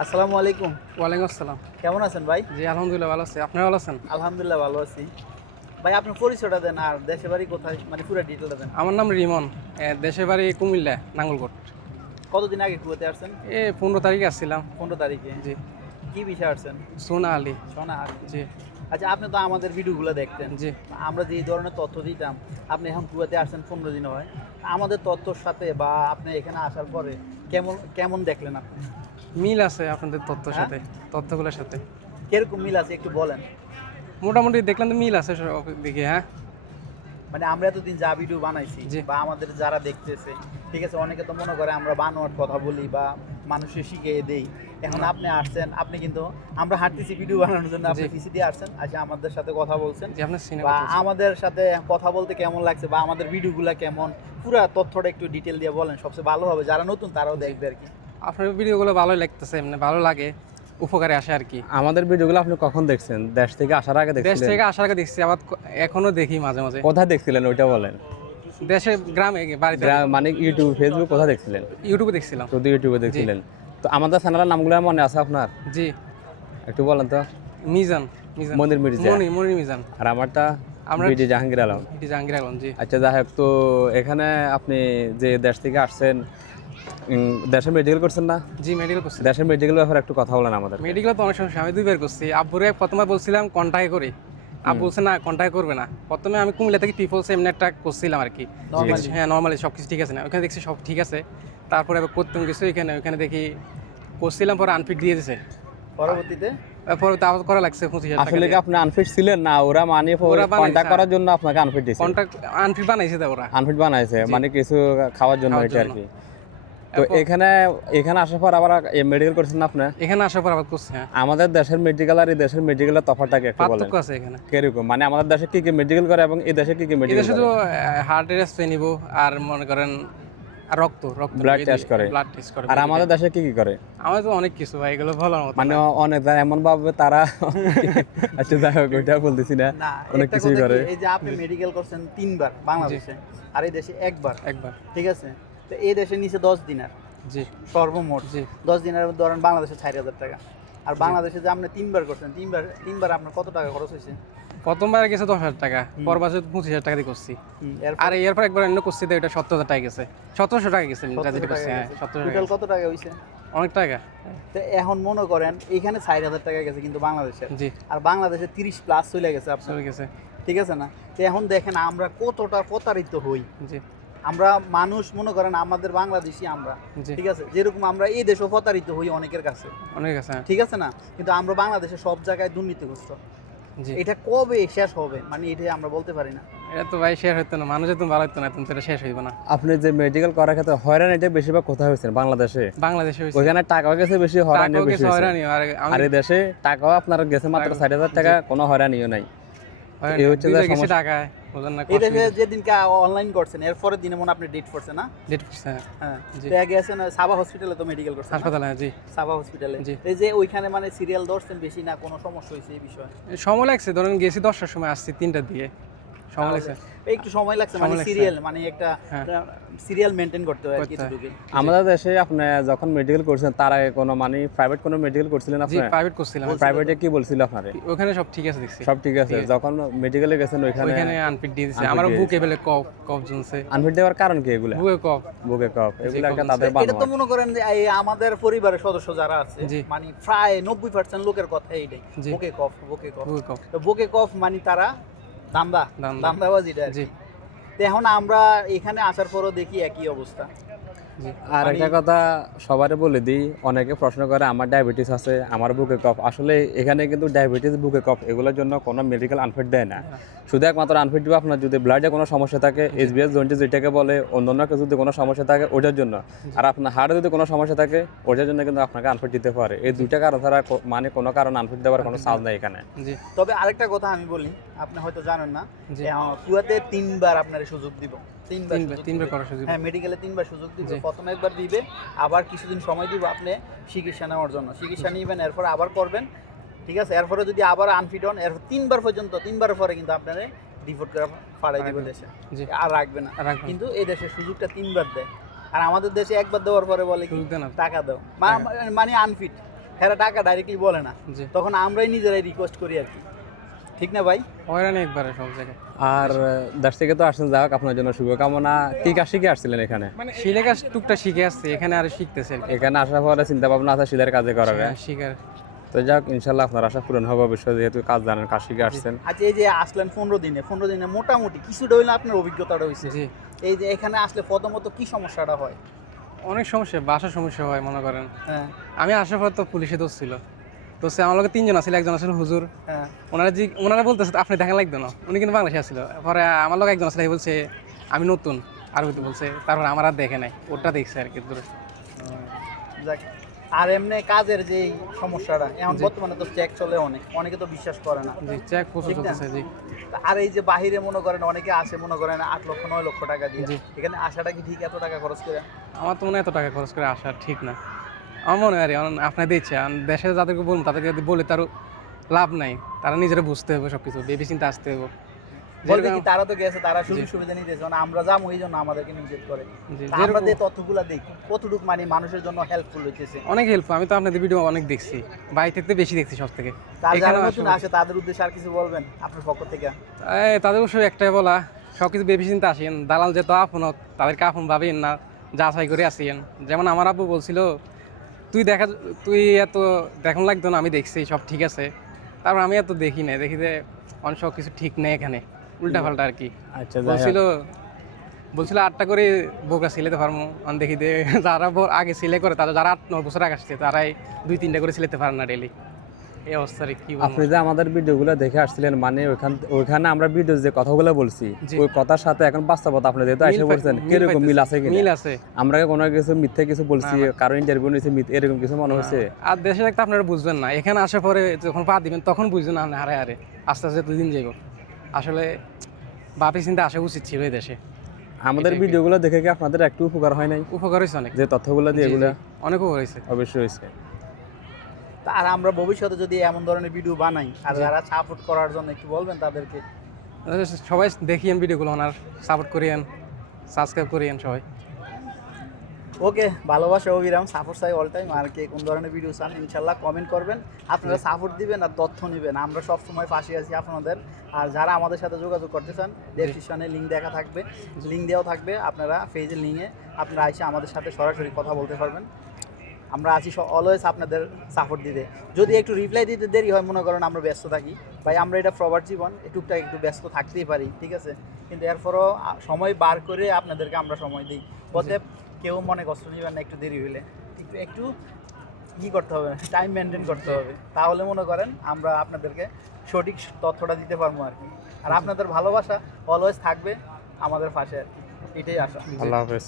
আসসালামু আলাইকুম। ওয়ালাইকুম আসসালাম। কেমন আছেন ভাই? জি আলহামদুলিল্লাহ ভালো আছি। আপনি ভালো আছেন? আলহামদুলিল্লাহ ভালো আছি। ভাই আপনার পরিচয়টা দেন আর দেশে বাড়ি কোথায়? মানে পুরো ডিটেলটা দেন। আমার নাম রিমন। এ, দেশের বাড়ি কুমিল্লা নাঙ্গলকোট। কতদিন আগে কুয়েতে আসছেন? এ পনেরো তারিখে আসছিলাম। পনেরো তারিখে। জি। কি বিষয়ে আসছেন? সোনা আলী। সোনা আর জি। আচ্ছা আপনি তো আমাদের ভিডিওগুলো দেখতেন। জি। আমরা যে ধরনের তথ্য দিতাম আপনি এখন কুয়েতে আসছেন পনেরো দিন হয়। আমাদের তথ্যর সাথে বা আপনি এখানে আসার পরে কেমন কেমন দেখলেন আপনি? মিল আছে আপনাদের তথ্যের হ্যাঁ? সাথে তথ্যগুলোর সাথে। কীরকম মিল আছে একটু বলেন। মোটামুটি দেখলাম তো মিল আছে সব দিকে হ্যাঁ? মানে আমরা এতদিন যা ভিডিও বানাইছি। বা আমাদের যারা দেখতেছে ঠিক আছে অনেকে তো মনে করে আমরা বানোয়ার কথা বলি বা মানুষের শিখিয়ে দেই। এখন আপনি আসছেন আপনি কিন্তু আমরা হাঁটতেছি ভিডিও বানানোর জন্য আপনি। পিসি দিয়ে আসছেন আচ্ছা আমাদের সাথে কথা বলছেন। বা আমাদের সাথে কথা বলতে কেমন লাগছে বা আমাদের ভিডিওগুলো কেমন পুরো তথ্যটা একটু ডিটেল দিয়ে বলেন সবচেয়ে ভালো হবে। যারা নতুন তারাও দেখবে আর কি। আপনার ভিডিওগুলো ভালোই লাগতেছে এমনি ভালো লাগে উপকারে আসে আর কি। আমাদের ভিডিওগুলো আপনি কখন দেখছেন? দেশ থেকে আসার আগে দেখছেন দেশ থেকে আসার আগে দেখছি আবার এখনও দেখি মাঝে মাঝে। কোথায় দেখছিলেন ওইটা বলেন? দেশে গ্রামে বাড়িতে। মানে ইউটিউব ফেসবুক কোথায় দেখছিলেন? ইউটিউবে দেখছিলাম। শুধু ইউটিউবে দেখছিলেন। তো আমাদের চ্যানেলের নামগুলো মনে আছে আপনার? জি। একটু বলেন তো। মিজান মিজান। মনির মির্জা। মনি মনির মিজান। আর আমারটা আমরা- বিডি জাহাঙ্গীর আলম। এটি জাহাঙ্গীর আলম জি। আচ্ছা যাই হোক তো এখানে আপনি যে দেশ থেকে আসছেন দেশে মেডিকেল করছেন না? জি মেডিকেল করছি। দেশের মেডিকেল ব্যাপারে একটু কথা বলেন আমাদের। মেডিকেল তো অনেক সমস্যা আমি দুইবার করছি। আব্বুরে প্রথমে বলছিলাম কন্ট্যাক্ট করি। আব্বু বলছে না কন্ট্যাক্ট করবে না। প্রথমে আমি কুমিল্লা থেকে পিপলস এমনি একটা করছিলাম আর কি? হ্যাঁ নর্মালি সব কিছু ঠিক আছে না। ওখানে দেখছি সব ঠিক আছে। তারপরে আবার করতাম কিছু এখানে ওখানে দেখি করছিলাম পরে আনফিট দিয়ে দিছে। পরবর্তীতে? পরে করা লাগছে পঁচিশ হাজার আসলে কি আপনি আনফিট ছিলেন? না ওরা মানে ওরা কন্ট্যাক্ট করার জন্য আপনাকে আনফিট দিয়েছে কন্ট্যাক্ট আনফিট বানাইছে ওরা। আনফিট বানাইছে মানে কিছু খাওয়ার জন্য এটা আর কি। তো এখানে এখানে আসার পর আবার মেডিকেল করছেন না আপনি? এখানে আসার পর আবার করছে হ্যাঁ। আমাদের দেশের মেডিকেল আর এই দেশের মেডিকেলের তফাৎটাকে একটু বলেন। পার্থক্য আছে এখানে। কীরকম? মানে আমাদের দেশে কি কি মেডিকেল করে এবং এই দেশে কি কি মেডিকেল এদেশে তো হার্টের স্প্রে নিব আর মনে করেন রক্ত রক্ত Blood test করে। ব্লাড টেস্ট করে আর আমাদের দেশে কি কি করে? আমাদের তো অনেক কিছু ভাই এগুলো ভালো মতো মানে অনেক এমন ভাবে তারা আচ্ছা যাই হোক ওইটা বলতেছি না। অনেক কথা করে। এই যে আপনি মেডিকেল করছেন তিনবার বাংলাদেশে আর এই দেশে একবার। একবার। ঠিক আছে? তো এই দেশে নিচে দশ দিনার। জি। সর্বমোট। জি। দশ দিনের ধরেন বাংলাদেশে চার হাজার টাকা। আর বাংলাদেশে যে আপনি তিনবার করছেন তিনবার তিনবার আপনার কত টাকা খরচ হয়েছে? প্রথমবার গেছে দশ হাজার টাকা পর বছর পঁচিশ হাজার টাকা দিয়ে করছি। আর এরপর একবার অন্য করছি তো এটা সত্তর হাজার টাকা গেছে। সতেরোশো টাকা গেছে করছি হ্যাঁ টোটাল কত টাকা হয়েছে? অনেক টাকা। তো এখন মনে করেন এখানে চার হাজার টাকা গেছে কিন্তু বাংলাদেশে জি। আর বাংলাদেশে তিরিশ প্লাস চলে গেছে আপনার। গেছে। ঠিক আছে না? তো এখন দেখেন আমরা কতটা প্রতারিত হই। জি। আমরা মানুষ মনে করেন আমাদের বাংলাদেশি আমরা ঠিক আছে? যেরকম আমরা এই দেশেও প্রতারিত হই অনেকের কাছে। অনেক আছে হ্যাঁ। ঠিক আছে না? কিন্তু আমরা বাংলাদেশে সব জায়গায় দুর্নীতিগ্রস্ত। এটা কবে শেষ হবে? মানে এটা আমরা বলতে পারি না। এটা তো ভাই শেষ হতো না মানুষের তো ভালো হতো না তুমি তো শেষ হইব না। আপনি যে মেডিকেল করার ক্ষেত্রে হয়রান এটা বেশিরভাগ কোথায় হয়েছে? বাংলাদেশে? বাংলাদেশে হয়েছে। ওইখানে টাকাও গেছে বেশি হয়রানিও টাকাও বেশি গেছে হয়রানি আর এই দেশে টাকাও আপনার গেছে মাত্র টাকা- ষাট হাজার টাকা কোনো হয়রানিও নাই। হয়রানি। এই হচ্ছে সমস্যা। টাকায়। বুঝলেন না এই দেশে যেদিনকে অনলাইন করছেন দিনে মনে আপনি ডেট করছেন না? ডেট করছে হ্যাঁ। হ্যাঁ জি। তো আগে আছেন সাবা হসপিটালে তো মেডিকেল করছেন হাসপাতালে জি। সাবা হসপিটালে জি। এই যে ওইখানে মানে সিরিয়াল ধরছেন বেশি না কোনো সমস্যা হয়েছে এই বিষয়ে? সময় লাগছে ধরেন গেছি দশটার সময় আসছি তিনটার দিকে। সময় লাগছে। একটু সময় লাগছে মানে সিরিয়াল মানে একটা। সিরিয়াল মেনটেন করতে হয় কি করতে হয়। এতটুকুই। আমাদের দেশে আপনি যখন মেডিকেল করছেন তার আগে কোনো মানে প্রাইভেট কোনো মেডিকেল করছিলেন আপনি? প্রাইভেট করছিলাম। প্রাইভেটে কি বলছিল আপনারে? ওখানে সব ঠিক আছে দেখছি। সব ঠিক আছে। যখন মেডিকেলে গেছেন ওইখানে ওইখানে আনফিট দিয়ে দিছে। আমার বুকে বেলে কফ কফ জমছে। আনফিট দেওয়ার কারণ কি এগুলা? বুকে কফ। বুকে কফ। এগুলো একটা তাদের এটা তো মনে করেন যে এই আমাদের পরিবারের সদস্য যারা আছে মানে প্রায় নব্বই পার্সেন্ট লোকের কথা এইটাই। বুকে কফ বুকে কফ। বুকে কফ। বুকে কফ মানে তারা দামদা দান্দাবাজিটা আর জি। এখন আমরা এখানে আসার পরও দেখি একই অবস্থা। আর একটা কথা সবারই বলে দিই অনেকে প্রশ্ন করে আমার ডায়াবেটিস আছে আমার বুকে কফ? আসলে এখানে কিন্তু ডায়াবেটিস বুকে কফ এগুলোর জন্য কোনো মেডিকেল আনফিট দেয় না। শুধু একমাত্র আনফিট দিবে আপনার যদি ব্লাডে কোনো সমস্যা থাকে এসবিএস জন্ডিস যেটাকে বলে অন্যান্য যদি কোনো সমস্যা থাকে ওটার জন্য। আর আপনার হার্টে যদি কোনো সমস্যা থাকে ওটার জন্য কিন্তু আপনাকে আনফিট দিতে পারে। এই দুইটা কারণ ছাড়া মানে কোনো কারণ আনফিট দেওয়ার কোনো চান্স নেই এখানে। তবে আরেকটা কথা আমি বলি আপনি হয়তো জানেন না কুয়াতে তিনবার আপনার সুযোগ দিব। তিনবার তিনবার দিবে। করার সুযোগ হ্যাঁ মেডিকেলে তিনবার সুযোগ দিব জি। একবার দিবে আবার কিছুদিন সময় দিব আপনি চিকিৎসা নেওয়ার জন্য। চিকিৎসা নিবেন এরপর আবার করবেন ঠিক আছে? এরপরে যদি আবার আনফিট হন এরপর তিনবার পর্যন্ত তিনবারের পরে কিন্তু আপনারা ডিভোট করে পাঠাই দিবে দেশে। আর রাখবে না। কিন্তু এই দেশে সুযোগটা তিনবার দেয়। আর আমাদের দেশে একবার দেওয়ার পরে বলে কি। টাকা দাও। মা- মানে আনফিট হ্যাঁ টাকা ডাইরেক্টলি বলে না। তখন আমরাই নিজেরাই রিকোয়েস্ট করি আর কি। ঠিক না ভাই? হয়রানি একবারে সব জায়গায়। আর দেশ থেকে তো আসছেন যাক আপনার জন্য শুভকামনা। কি কাজ শিখে আসছিলেন এখানে? শিলে কাজ টুকটা শিখে আসছে এখানে আর শিখতেছেন এখানে আসার পরে চিন্তা ভাবনা আছে সিলের কাজে করার? শিখার তো যাক ইনশাল্লাহ আপনার আশা পূরণ হবে অবশ্যই যেহেতু কাজ জানেন কাজ শিখে আসছেন। আচ্ছা এই যে আসলেন পনেরো দিনে পনেরো দিনে মোটামুটি কিছুটা হইলে আপনার অভিজ্ঞতাটা হয়েছে জি। এই যে এখানে আসলে প্রথমত কি সমস্যাটা হয়? অনেক সমস্যা বাসার সমস্যা হয় মনে করেন। হ্যাঁ। আমি আসার পর তো পুলিশে ধরছিল তো সে আমার লোক তিনজন আছিল একজন আছিল হুজুর। হ্যাঁ। ওনারা জি ওনারা বলতেছে আপনি দেখা লাগতো না। উনি কিন্তু বাংলাদেশে আসছিল পরে আমার লোক একজন আসলে বলছে আমি নতুন। আরবিতে বলছে তারপর আমার আর দেখে নাই। ওটা দেখছে আর কি দূরে। আর এমনি কাজের যে সমস্যাটা এখন বর্তমানে তো চেক চলে অনেক। অনেকে তো বিশ্বাস করে না। জি চেক প্রচুর চলতেছে জি। আর এই যে বাহিরে মনে করেন অনেকে আসে মনে করেন আট লক্ষ নয় লক্ষ টাকা দিয়ে। এখানে আসাটা কি ঠিক এত টাকা খরচ করে? আমার তো মনে হয় এত টাকা খরচ করে আসা ঠিক না। আমার মনে হয় আর কি, কারণ আপনি দিচ্ছে দেশে যাদেরকে বলুন তাদেরকে যদি বলে তারও লাভ নাই। তারা নিজেরা বুঝতে হবে সব কিছু ভেবে চিন্তা আসতে হবে। বলবে কি তারা তো গেছে তারা সুযোগ সুবিধা নিতেছে মানে আমরা এই জন্য আমাদেরকে নিষেধ করে। আমরা যে তথ্যগুলা দেখি কতটুকু মানে মানুষের জন্য হেল্পফুল হইতেছে। অনেক হেল্প আমি তো আপনাদের ভিডিও অনেক দেখছি। বাড়ি থেকে বেশি দেখছি সব থেকে যারা নতুন আসে তাদের উদ্দেশ্যে আর কিছু বলবেন আপনার পক্ষ থেকে? তাদের অবশ্য একটাই বলা সব কিছু ভেবে চিন্তা আসেন। দালাল যে তো আপন হোক, তাদেরকে আপন ভাবেন না যাচাই করে আসিয়েন যেমন আমার আব্বু বলছিল তুই দেখা তুই এত দেখুন লাগতো না আমি দেখছি সব ঠিক আছে। তারপর আমি এত দেখি না দেখি যে অনেক সব কিছু ঠিক নেই এখানে উল্টা পাল্টা আর কি। আচ্ছা বলছিল বলছিল আটটা করে বোকা সিলেতে পারব আমি দেখি যে যারা আগে সিলে করে তারা যারা আট ন বছর আগে আসছে তারাই দুই তিনটা করে সিলেতে পারে না ডেলি এই কি আপনি যে আমাদের ভিডিওগুলো দেখে আসছিলেন মানে ওইখান ওইখানে আমরা ভিডিও যে কথাগুলো বলছি ওই কথার সাথে এখন বাস্তবতা আপনি যেহেতু এসে বলছেন কীরকম মিল আছে মিল আছে। আমরা কোনো কিছু মিথ্যে কিছু বলছি ইন্টারভিউ নিয়েছি এরকম কিছু মনে হচ্ছে? আর দেশে থাকতে আপনারা বুঝবেন না এখানে আসার পরে যখন পা দিবেন তখন বুঝবেন না হারে হারে আস্তে আস্তে দুদিন যাইব। আসলে বাপি চিন্তা আসা উচিত ছিল এই দেশে। আমাদের। ভিডিওগুলো দেখে কি আপনাদের একটু উপকার হয় নাই? উপকার হয়েছে অনেক। যে তথ্যগুলো দিয়ে এগুলো অনেক উপকার হয়েছে। অবশ্যই হয়েছে। আর আমরা ভবিষ্যতে যদি এমন ধরনের ভিডিও বানাই আর যারা সাপোর্ট করার জন্য একটু বলবেন তাদেরকে। সবাই দেখিয়েন ভিডিওগুলো ওনার সাপোর্ট করিয়েন সাবস্ক্রাইব করিয়েন সবাই। ওকে ভালোবাসা অবিরাম সাপোর্ট চাই অল টাইম আর কে কোন ধরনের ভিডিও চান ইনশাল্লাহ কমেন্ট করবেন। আপনারা সাপোর্ট দিবেন আর তথ্য নেবেন। আমরা সব সময় পাশে আছি আপনাদের। আর যারা আমাদের সাথে যোগাযোগ করতে চান ডেসক্রিপশনে লিঙ্ক দেখা থাকবে। লিঙ্ক দেওয়া থাকবে আপনারা পেজের লিঙ্কে আপনারা এসে আমাদের সাথে সরাসরি কথা বলতে পারবেন। আমরা আছি অলওয়েজ আপনাদের সাপোর্ট দিতে। যদি একটু রিপ্লাই দিতে দেরি হয় মনে করেন আমরা ব্যস্ত থাকি। ভাই আমরা এটা প্রবার জীবন টুকটাক একটু ব্যস্ত থাকতেই পারি ঠিক আছে? কিন্তু এরপরও সময় বার করে আপনাদেরকে আমরা সময় দিই। অতএব কেউ মনে কষ্ট নেবেন না একটু দেরি হইলে। একটু একটু ই করতে হবে? টাইম মেনটেন করতে হবে। তাহলে মনে করেন আমরা আপনাদেরকে সঠিক তথ্যটা দিতে পারব আর কি। আর আপনাদের ভালোবাসা অলওয়েজ থাকবে আমাদের পাশে আর কি। এটাই আশা। আল্লাহ হাফেজ।